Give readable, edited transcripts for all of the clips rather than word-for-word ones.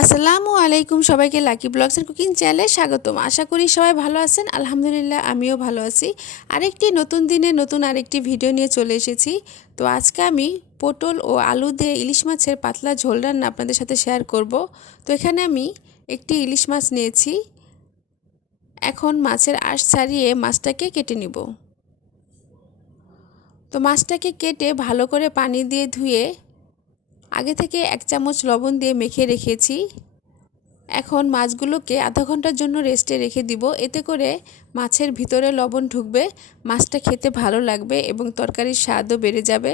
আসসালামু আলাইকুম, সবাইকে লাকি ব্লগস এন্ড কুকিং চ্যানেলে স্বাগতম। আশা করি সবাই ভালো আছেন। আলহামদুলিল্লাহ আমিও ভালো আছি। আরেকটি নতুন দিনে নতুন আরেকটি ভিডিও নিয়ে চলে এসেছি। তো আজকে আমি পটল ও আলু দিয়ে ইলিশ মাছের পাতলা ঝোল রান্না আপনাদের সাথে শেয়ার করব। তো এখানে আমি একটি ইলিশ মাছ নিয়েছি। এখন মাছের আঁশ ছাড়িয়ে মাছটাকে কেটে নিব। তো মাছটাকে কেটে ভালো করে পানি দিয়ে ধুয়ে আগে থেকে 1 চামচ লবণ দিয়ে মেখে রেখেছি। এখন মাছগুলোকে আধা ঘন্টার জন্য রেস্টে রেখে দিব। এতে করে মাছের ভিতরে লবণ ঢুকবে, মাছটা খেতে ভালো লাগবে এবং তরকারির স্বাদও বেড়ে যাবে।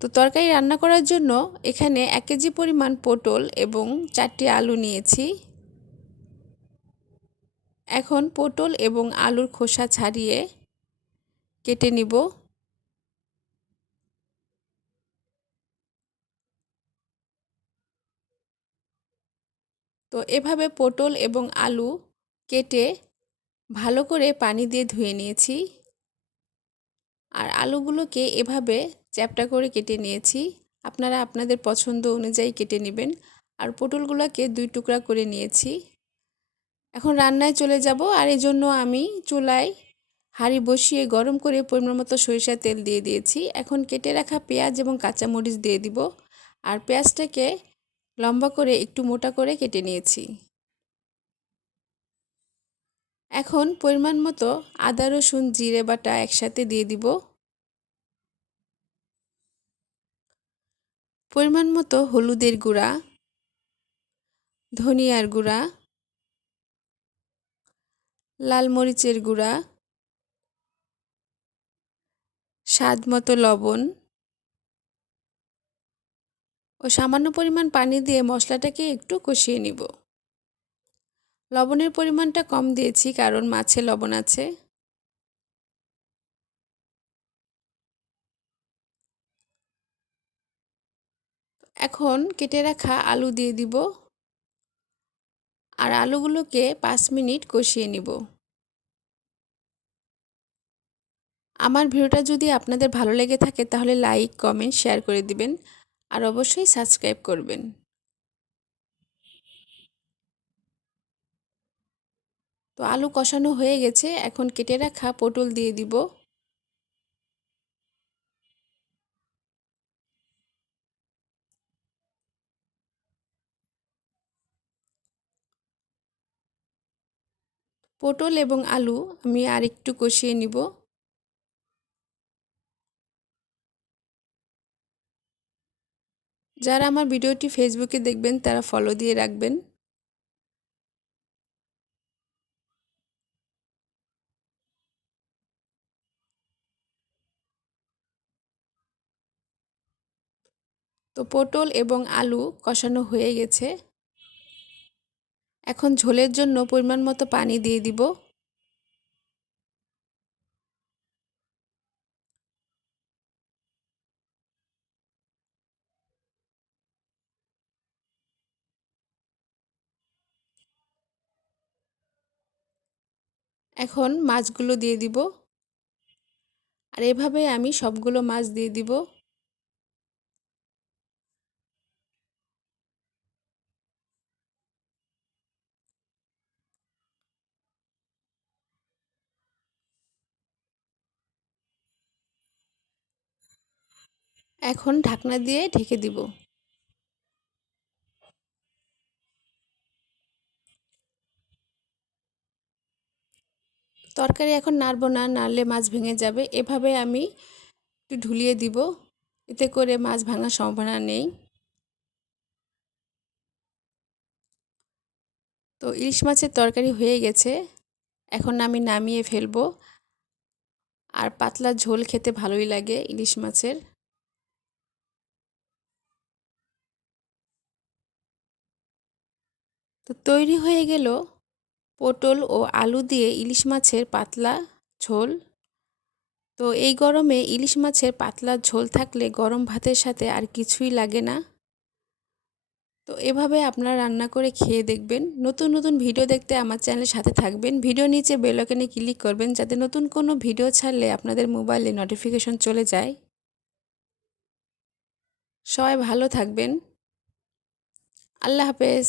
তো তরকারি রান্না করার জন্য এখানে 1 কেজি পরিমাণ পটল এবং 4টি আলু নিয়েছি। এখন পটল এবং আলুর খোসা ছাড়িয়ে কেটে নিব। তো এভাবে পটল এবং আলু কেটে ভালো করে পানি দিয়ে ধুয়ে নিয়েছি। আর আলুগুলোকে এভাবে চ্যাপ্টা করে কেটে নিয়েছি। আপনারা আপনাদের পছন্দ অনুযায়ী কেটে নেবেন। আর পটলগুলোকে 2 টুকরা করে নিয়েছি। এখন রান্নায় চলে যাব। আর এজন্য আমি চুলায় হাঁড়ি বসিয়ে গরম করে পরিমাণ মতো সরিষার তেল দিয়ে দিয়েছি। এখন কেটে রাখা পেঁয়াজ এবং কাঁচামরিচ দিয়ে দিব। আর পেঁয়াজটাকে লম্বা করে একটু মোটা করে কেটে নিয়েছি। এখন পরিমাণ মতো আদা রসুন জিরে বাটা একসাথে দিয়ে দিব। পরিমাণ মতো হলুদের গুঁড়া, ধনিয়ার গুঁড়া, লাল মরিচের গুঁড়া, স্বাদ মতো লবণ ও সামান্য পরিমাণ পানি দিয়ে মশলাটাকে একটু কষিয়ে নিব। লবণের পরিমাণটা কম দিয়েছি কারণ মাছে লবণ আছে। এখন কেটে রাখা আলু দিয়ে দিব। আর আলুগুলোকে 5 মিনিট কষিয়ে নিব। আমার ভিডিওটা যদি আপনাদের ভালো লেগে থাকে তাহলে লাইক, কমেন্ট, শেয়ার করে দিবেন। আর অবশ্যই সাবস্ক্রাইব করবেন। তো আলু কষানো হয়ে গেছে, এখন কেটে রাখা পটল দিয়ে দিব। পটল এবং আলু আমি আরেকটু কষিয়ে নিব। যারা আমার ভিডিওটি ফেসবুকে দেখবেন তারা ফলো দিয়ে রাখবেন। তো পটল এবং আলু কষানো হয়ে গেছে। এখন ঝোলের জন্য পরিমাণ মতো পানি দিয়ে দিব। এখন মাছগুলো দিয়ে দিব। আর এভাবে আমি সবগুলো মাছ দিয়ে দিব। এখন ঢাকনা দিয়ে ঢেকে দিব। তরকারি এখন নাড়ব না, নাড়লে মাছ ভেঙে যাবে। এভাবে আমি একটু ঢুলিয়ে দিব, এতে করে মাছ ভাঙার সম্ভাবনা নেই। তো ইলিশ মাছের তরকারি হয়ে গেছে, এখন আমি নামিয়ে ফেলবো। আর পাতলা ঝোল খেতে ভালোই লাগে ইলিশ মাছের। তো তৈরি হয়ে গেল পটল ও আলু দিয়ে ইলিশ মাছের পাতলা ঝোল। তো এই গরমে ইলিশ মাছের পাতলা ঝোল থাকলে গরম ভাতের সাথে আর কিছুই লাগে না। তো এভাবে আপনারা রান্না করে খেয়ে দেখবেন। নতুন নতুন ভিডিও দেখতে আমার চ্যানেলের সাথে থাকবেন। ভিডিও নিচে বেল আইকনে ক্লিক করবেন যাতে নতুন কোনো ভিডিও ছাড়লে আপনাদের মোবাইলে নোটিফিকেশন চলে যায়। সবাই ভালো থাকবেন। আল্লাহ হাফেজ।